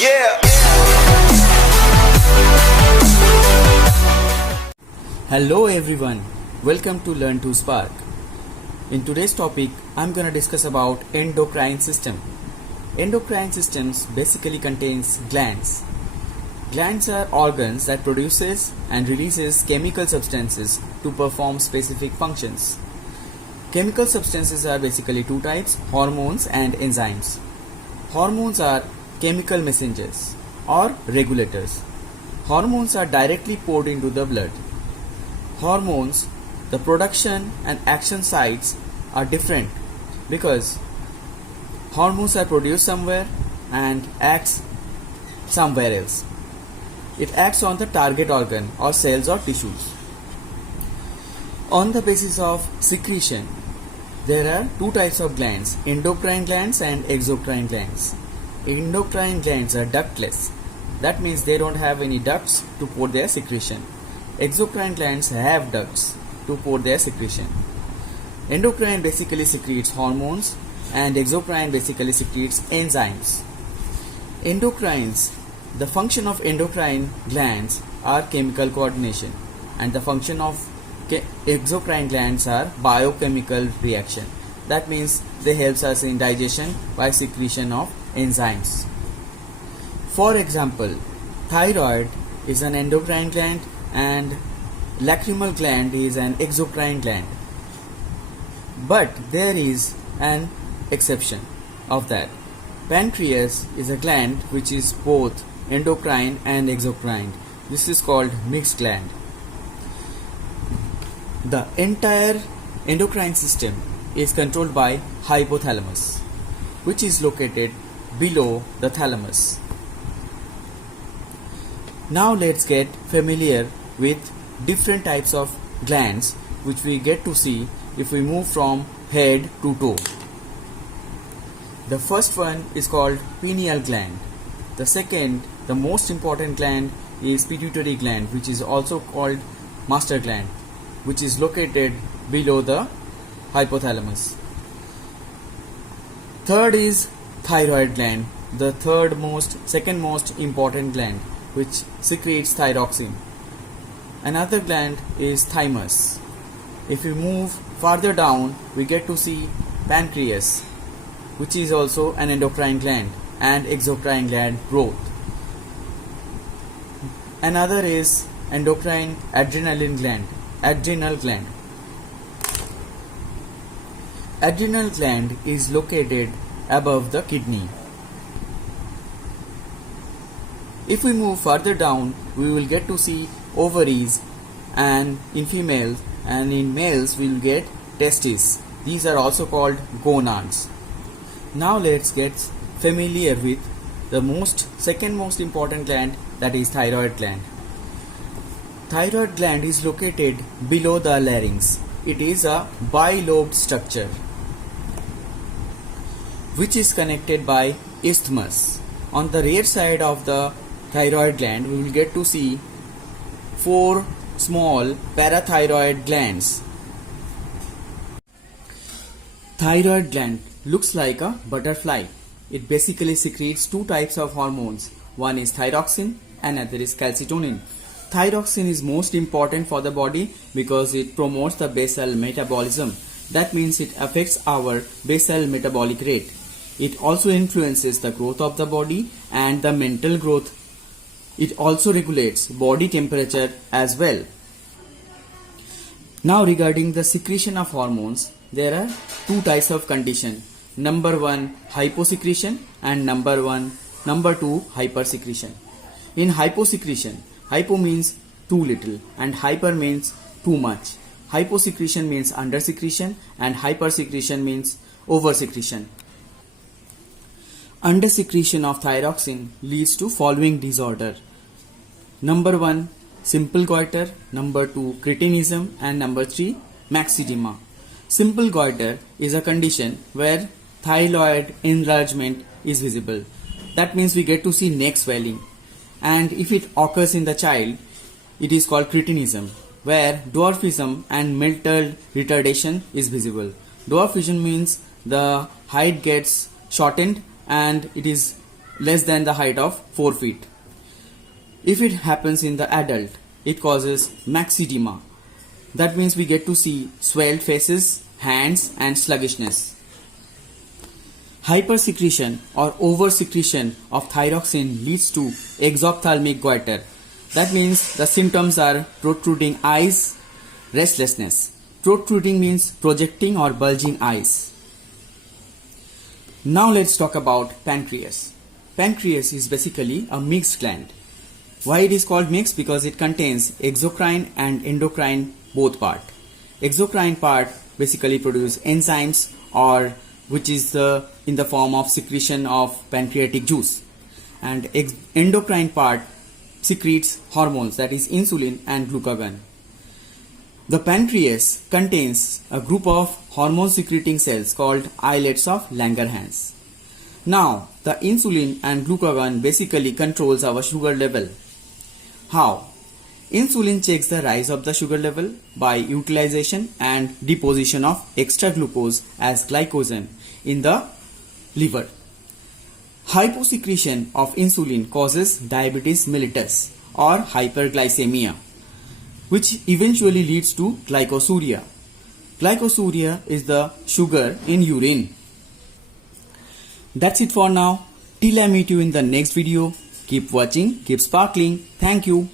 Yeah. Hello everyone, welcome to Learn to Spark. In today's topic, I'm going to discuss about endocrine system. Endocrine systems basically contains glands. Glands are organs that produces and releases chemical substances to perform specific functions. Chemical substances are basically two types, hormones and enzymes. Hormones are chemical messengers or regulators. Hormones are directly poured into the blood. Hormones, the production and action sites are different because hormones are produced somewhere and acts somewhere else. It acts on the target organ or cells or tissues. On the basis of secretion, there are two types of glands, endocrine glands and exocrine glands. Endocrine glands are ductless. That means they don't have any ducts to pour their secretion. Exocrine glands have ducts to pour their secretion. Endocrine basically secretes hormones and exocrine basically secretes enzymes. Endocrines, the function of endocrine glands are chemical coordination and the function of exocrine glands are biochemical reaction. That means they help us in digestion by secretion of enzymes. For example, thyroid is an endocrine gland and lacrimal gland is an exocrine gland. But there is an exception of that. Pancreas is a gland which is both endocrine and exocrine. This is called mixed gland. The entire endocrine system is controlled by hypothalamus, which is located below the thalamus. Now let's get familiar with different types of glands which we get to see if we move from head to toe. The first one is called pineal gland. The second, the most important gland is pituitary gland, which is also called master gland, which is located below the hypothalamus. Third is thyroid gland, the second most important gland, which secretes thyroxine. Another gland is thymus. If we move farther down, we get to see pancreas, which is also an endocrine gland and exocrine gland both. Another is endocrine adrenal gland. Adrenal gland is located above the kidney. If we move further down, we will get to see ovaries, and in females, and in males we will get testes. These are also called gonads. Now let's get familiar with the second most important gland, that is thyroid gland. Thyroid gland is located below the larynx. It is a bilobed structure which is connected by isthmus. On the rear side of the thyroid gland, we will get to see 4 small parathyroid glands. Thyroid gland looks like a butterfly. It basically secretes two types of hormones. One is thyroxine and another is calcitonin. Thyroxine is most important for the body because it promotes the basal metabolism. That means it affects our basal metabolic rate. It also influences the growth of the body and the mental growth. It also regulates body temperature as well. Now regarding the secretion of hormones, there are two types of condition. Number 1, hyposecretion, and number 2, hypersecretion. In hyposecretion, hypo means too little and hyper means too much. Hyposecretion means undersecretion and hypersecretion means oversecretion. Undersecretion of thyroxine leads to following disorder. Number 1, simple goiter, number 2, cretinism, and number 3, maxedema. Simple goiter is a condition where thyroid enlargement is visible. That means we get to see neck swelling. And if it occurs in the child, it is called cretinism, where dwarfism and mental retardation is visible. Dwarfism means the height gets shortened and it is less than the height of 4 feet. If it happens in the adult, it causes maxedema. That means we get to see swelled faces, hands and sluggishness. Hypersecretion or oversecretion of thyroxine leads to exophthalmic goiter. That means the symptoms are protruding eyes, restlessness. Protruding means projecting or bulging eyes. Now let's talk about pancreas. Pancreas is basically a mixed gland. Why it is called mixed? Because it contains exocrine and endocrine both part. Exocrine part basically produces enzymes or which is in the form of secretion of pancreatic juice, and endocrine part secretes hormones, that is insulin and glucagon. The pancreas contains a group of hormone secreting cells called islets of Langerhans. Now the insulin and glucagon basically controls our sugar level. How? Insulin checks the rise of the sugar level by utilization and deposition of extra glucose as glycogen in the liver. Hyposecretion of insulin causes diabetes mellitus or hyperglycemia, which eventually leads to glycosuria. Glycosuria is the sugar in urine. That's it for now. Till I meet you in the next video. Keep watching, keep sparkling. Thank you.